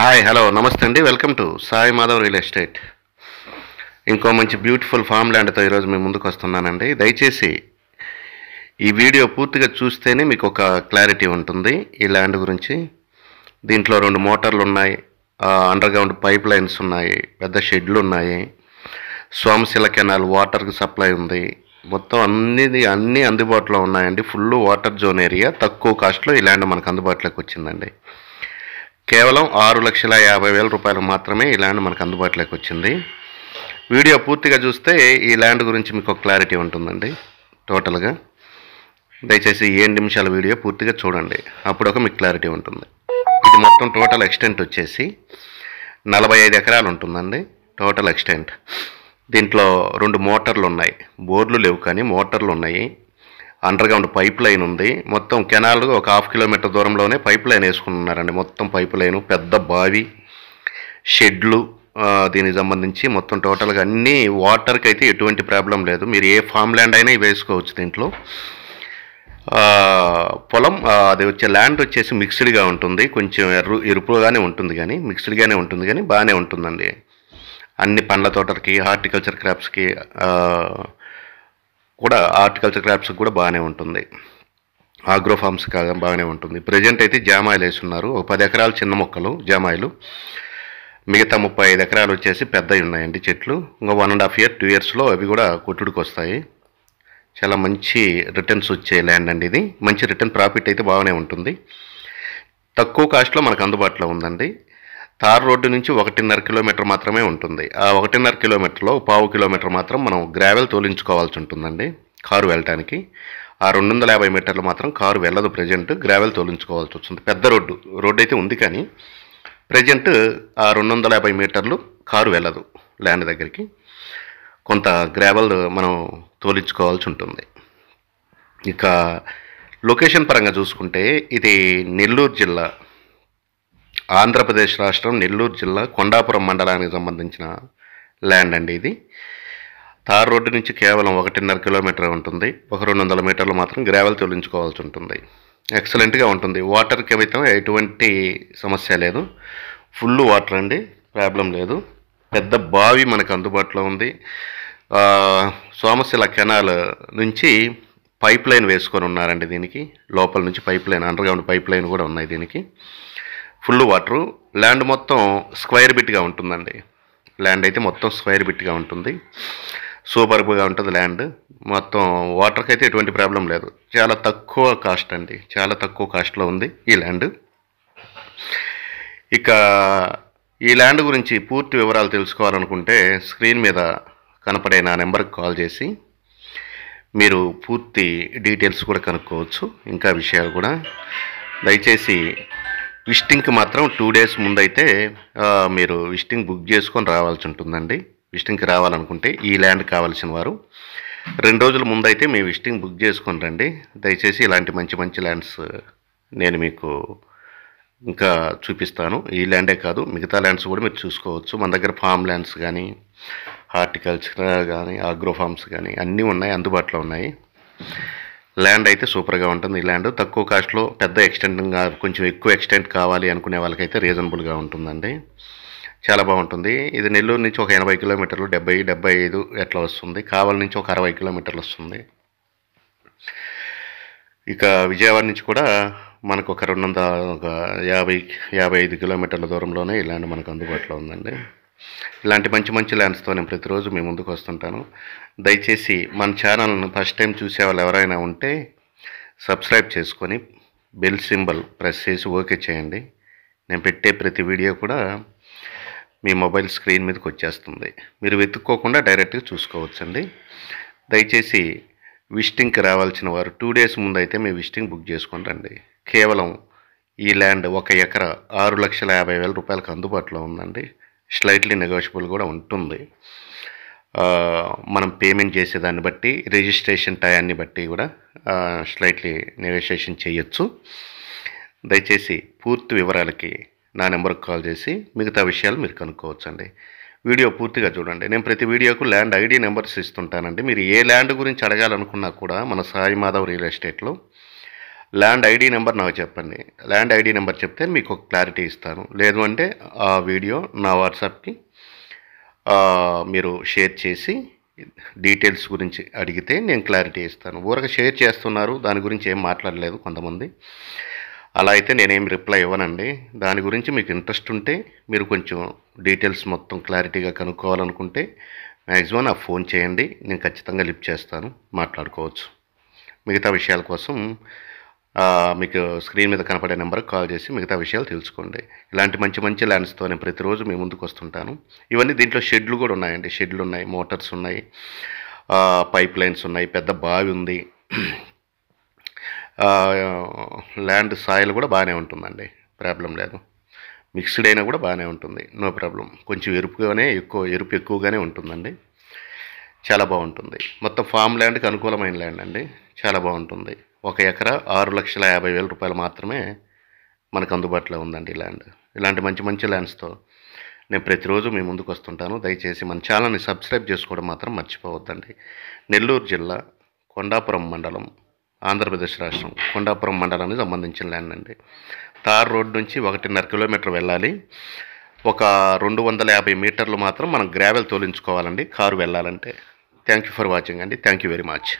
Hi hello నమస్తే అండి. Welcome to Sai Madhav real estate. ఇంకో మంచి బ్యూటిఫుల్ ఫామ్ ల్యాండ్తో ఈరోజు మీ ముందుకు వస్తున్నానండి. దయచేసి ఈ వీడియో పూర్తిగా చూస్తేనే మీకు ఒక క్లారిటీ ఉంటుంది ఈ ల్యాండ్ గురించి. దీంట్లో 2 మోటార్లు ఉన్నాయి, అండర్ గ్రౌండ్ పైప్ లైన్స్ ఉన్నాయి, పెద్ద షెడ్లు ఉన్నాయి, సోమశిల కెనాల్ వాటర్కి సప్లై ఉంది. మొత్తం అన్నీ అందుబాటులో ఉన్నాయండి. ఫుల్ వాటర్ జోన్ ఏరియా, తక్కువ కాస్ట్లో ఈ ల్యాండ్ మనకు అందుబాటులోకి వచ్చిందండి. కేవలం 6,50,000 రూపాయలు మాత్రమే ఈ ల్యాండ్ మనకు అందుబాటులోకి వచ్చింది. వీడియో పూర్తిగా చూస్తే ఈ ల్యాండ్ గురించి మీకు ఒక క్లారిటీ ఉంటుందండి. టోటల్గా దయచేసి 7 నిమిషాల వీడియో పూర్తిగా చూడండి, అప్పుడు ఒక మీకు క్లారిటీ ఉంటుంది. ఇది మొత్తం టోటల్ ఎక్స్టెంట్ వచ్చేసి 45 ఎకరాలు ఉంటుందండి. Total extent. దీంట్లో 2 మోటార్లు ఉన్నాయి, బోర్లు లేవు కానీ మోటార్లు ఉన్నాయి. అండర్ గ్రౌండ్ పైప్ లైన్ ఉంది. మొత్తం కెనాల్ ఒక 1/2 కిలోమీటర్ దూరంలోనే పైప్ లైన్ వేసుకున్నారండి. మొత్తం పైప్ లైను, పెద్ద బావి, షెడ్లు, దీనికి సంబంధించి మొత్తం టోటల్గా అన్నీ వాటర్కి అయితే ఎటువంటి ప్రాబ్లం లేదు. మీరు ఏ ఫామ్ ల్యాండ్ అయినా వేసుకోవచ్చు దీంట్లో. పొలం అది వచ్చే ల్యాండ్ వచ్చేసి మిక్స్డ్గా ఉంటుంది, కొంచెం ఎరుపుగానే ఉంటుంది కానీ మిక్స్డ్గానే ఉంటుంది కానీ బాగానే ఉంటుందండి. అన్ని పండ్ల తోటలకి, హార్టికల్చర్ క్రాప్స్కి కూడా కూడా బాగానే ఉంటుంది. ఆగ్రో ఫార్మ్స్ బాగానే ఉంటుంది. ప్రజెంట్ అయితే జామాయిలు వేస్తున్నారు. 10 ఎకరాలు చిన్న మొక్కలు జామాయిలు, మిగతా 35 ఎకరాలు వచ్చేసి పెద్దవి ఉన్నాయండి చెట్లు. ఇంకా 1.5 ఇయర్ 2 ఇయర్స్లో అవి కూడా కొట్టుడికి వస్తాయి. చాలా మంచి రిటర్న్స్ వచ్చే ల్యాండ్ అండి ఇది. మంచి రిటర్న్ ప్రాఫిట్ అయితే బాగానే ఉంటుంది. తక్కువ కాస్ట్లో మనకు అందుబాటులో ఉందండి. తార్ రోడ్డు నుంచి 1.5 కిలోమీటర్ మాత్రమే ఉంటుంది. ఆ 1.5 కిలోమీటర్లో 1/4 కిలోమీటర్ మాత్రం మనం గ్రావెల్ తోలించుకోవాల్సి ఉంటుందండి కారు వెళ్ళటానికి. ఆ 250 మీటర్లు మాత్రం కారు వెళ్ళదు. ప్రజెంట్ గ్రావెల్ తోలించుకోవాల్సి వస్తుంది. పెద్ద రోడ్డు అయితే ఉంది కానీ ప్రజెంట్ ఆ 250 మీటర్లు కారు వెళ్ళదు ల్యాండ్ దగ్గరికి. కొంత గ్రావెల్ మనం తోలించుకోవాల్సి ఉంటుంది. ఇక లొకేషన్ పరంగా చూసుకుంటే ఇది నెల్లూరు జిల్లా, ఆంధ్రప్రదేశ్ రాష్ట్రం, నెల్లూరు జిల్లా కొండాపురం మండలానికి సంబంధించిన ల్యాండ్ అండి ఇది. తార్ రోడ్డు నుంచి కేవలం 1.5 కిలోమీటర్ ఉంటుంది. ఒక 200 మీటర్లు మాత్రం గ్రావెల్ తొలగించుకోవాల్సి ఉంటుంది. ఎక్సలెంట్గా ఉంటుంది. వాటర్కి అయితే ఎటువంటి సమస్య లేదు. ఫుల్ వాటర్ అండి, ప్రాబ్లం లేదు. పెద్ద బావి మనకు అందుబాటులో ఉంది. సోమశిల కెనాల్ నుంచి పైప్ లైన్ వేసుకొని ఉన్నారండి దీనికి. లోపల నుంచి pipe line, under ground pipe line కూడా ఉన్నాయి దీనికి. Full water. ల్యాండ్ మొత్తం స్క్వేర్ బిట్గా ఉంటుందండి. ల్యాండ్ అయితే మొత్తం స్క్వేర్ బిట్గా ఉంటుంది. సూపర్గా ఉంటుంది ల్యాండ్. మొత్తం వాటర్కి అయితే ఎటువంటి ప్రాబ్లం లేదు. చాలా తక్కువ కాస్ట్ అండి, చాలా తక్కువ కాస్ట్లో ఉంది ఈ ల్యాండ్. ఇక ఈ ల్యాండ్ గురించి పూర్తి వివరాలు తెలుసుకోవాలనుకుంటే స్క్రీన్ మీద కనపడే నా నెంబర్కి కాల్ చేసి మీరు పూర్తి డీటెయిల్స్ కూడా కనుక్కోవచ్చు, ఇంకా విషయాలు కూడా. దయచేసి విజిటింగ్కి మాత్రం 2 డేస్ ముందైతే మీరు విజిటింగ్ బుక్ చేసుకొని రావాల్సి ఉంటుందండి. విజిటింగ్కి రావాలనుకుంటే ఈ ల్యాండ్ కావాల్సిన వారు 2 రోజుల ముందైతే మీ విజిటింగ్ బుక్ చేసుకొని రండి. దయచేసి ఇలాంటి మంచి మంచి ల్యాండ్స్ నేను మీకు ఇంకా చూపిస్తాను. ఈ ల్యాండే కాదు, మిగతా ల్యాండ్స్ కూడా మీరు చూసుకోవచ్చు. మన దగ్గర ఫామ్ ల్యాండ్స్ కానీ, హార్టికల్చర్ కానీ, ఆగ్రో ఫార్మ్స్ కానీ అన్నీ ఉన్నాయి, అందుబాటులో ఉన్నాయి. ల్యాండ్ అయితే సూపర్గా ఉంటుంది. ఈ ల్యాండ్ తక్కువ కాస్ట్లో పెద్ద ఎక్స్టెంట్గా, కొంచెం ఎక్కువ ఎక్స్టెంట్ కావాలి అనుకునే వాళ్ళకైతే రీజనబుల్గా ఉంటుందండి. చాలా బాగుంటుంది. ఇది నెల్లూరు నుంచి ఒక 80 కిలోమీటర్లు, 70-75 ఎట్లా వస్తుంది. కావలి నుంచి ఒక 60 కిలోమీటర్లు వస్తుంది. ఇక విజయవాడ నుంచి కూడా మనకు ఒక 250-55 కిలోమీటర్ల దూరంలోనే ఈ ల్యాండ్ మనకు అందుబాటులో ఉందండి. ఇలాంటి మంచి మంచి ల్యాండ్స్తో నేను ప్రతిరోజు మీ ముందుకు వస్తుంటాను. దయచేసి మన ఛానల్ను ఫస్ట్ టైం చూసే వాళ్ళు ఎవరైనా ఉంటే సబ్స్క్రైబ్ చేసుకొని బెల్ సింబల్ ప్రెస్ చేసి ఓకే చేయండి. నేను పెట్టే ప్రతి వీడియో కూడా మీ మొబైల్ స్క్రీన్ మీదకి వచ్చేస్తుంది. మీరు వెతుక్కోకుండా డైరెక్ట్గా చూసుకోవచ్చండి. దయచేసి విజిటింగ్కి రావాల్సిన వారు 2 డేస్ ముందు అయితే మీ విజిటింగ్ బుక్ చేసుకొని రండి. కేవలం ఈ ల్యాండ్ 1 ఎకరా 6,50,000 రూపాయలకు అందుబాటులో ఉందండి. స్లైట్లీ నెగోషియబుల్ కూడా ఉంటుంది. మనం పేమెంట్ చేసేదాన్ని బట్టి, రిజిస్ట్రేషన్ టయాన్ని బట్టి కూడా స్లైట్లీ నెగోషియేషన్ చేయొచ్చు. దయచేసి పూర్తి వివరాలకి నా నెంబర్కి కాల్ చేసి మిగతా విషయాలు మీరు కనుక్కోవచ్చండి. వీడియో పూర్తిగా చూడండి. నేను ప్రతి వీడియోకు ల్యాండ్ ఐడి నెంబర్స్ ఇస్తుంటానండి. మీరు ఏ ల్యాండ్ గురించి అడగాలనుకున్నా కూడా మన సాయి మాధవ్ రియల్ ఎస్టేట్లో ల్యాండ్ ఐడి నెంబర్ నాకు చెప్పండి. ల్యాండ్ ఐడి నెంబర్ చెప్తే మీకు ఒక క్లారిటీ ఇస్తాను. లేదు అంటే ఆ వీడియో నా వాట్సాప్కి మీరు షేర్ చేసి డీటెయిల్స్ గురించి అడిగితే నేను క్లారిటీ ఇస్తాను. ఊరక షేర్ చేస్తున్నారు, దాని గురించి ఏం మాట్లాడలేదు కొంతమంది. అలా అయితే నేనేం రిప్లై ఇవ్వనండి. దాని గురించి మీకు ఇంట్రెస్ట్ ఉంటే మీరు కొంచెం డీటెయిల్స్ మొత్తం క్లారిటీగా కనుక్కోవాలనుకుంటే మ్యాక్సిమం నాకు ఫోన్ చేయండి. నేను ఖచ్చితంగా లిఫ్ట్ చేస్తాను, మాట్లాడుకోవచ్చు. మిగతా విషయాల కోసం మీకు స్క్రీన్ మీద కనపడే నెంబర్కి కాల్ చేసి మిగతా విషయాలు తెలుసుకోండి. ఇలాంటి మంచి మంచి ల్యాండ్స్తో నేను ప్రతిరోజు మీ ముందుకు వస్తుంటాను. ఇవన్నీ దీంట్లో షెడ్లు కూడా ఉన్నాయండి. షెడ్లు ఉన్నాయి, మోటార్స్ ఉన్నాయి, పైప్ లైన్స్ ఉన్నాయి, పెద్ద బావి ఉంది. ల్యాండ్ సాయిల్ కూడా బాగానే ఉంటుందండి, ప్రాబ్లం లేదు. మిక్స్డ్ అయినా కూడా బాగానే ఉంటుంది, నో ప్రాబ్లం. కొంచెం ఎరుపు ఎక్కువగానే ఉంటుందండి. చాలా బాగుంటుంది. మొత్తం ఫామ్ ల్యాండ్కి అనుకూలమైన ల్యాండ్ అండి, చాలా బాగుంటుంది. 1 ఎకరా 6,50,000 రూపాయలు మాత్రమే మనకు అందుబాటులో ఉందండి ల్యాండ్. ఇలాంటి మంచి మంచి ల్యాండ్స్తో నేను ప్రతిరోజు మీ ముందుకు వస్తుంటాను. దయచేసి మన ఛానల్ని సబ్స్క్రైబ్ చేసుకోవడం మాత్రం మర్చిపోవద్దండి. నెల్లూరు జిల్లా కొండాపురం మండలం, ఆంధ్రప్రదేశ్ రాష్ట్రం, కొండాపురం మండలానికి సంబంధించిన ల్యాండ్ అండి. తార్ రోడ్ నుంచి 1.5 కిలోమీటర్ వెళ్ళాలి. ఒక 250 మీటర్లు మాత్రం మనం గ్రావెల్ తోలించుకోవాలండి కారు వెళ్ళాలంటే. థ్యాంక్ యూ ఫర్ వాచింగ్ అండి. Thank you very much.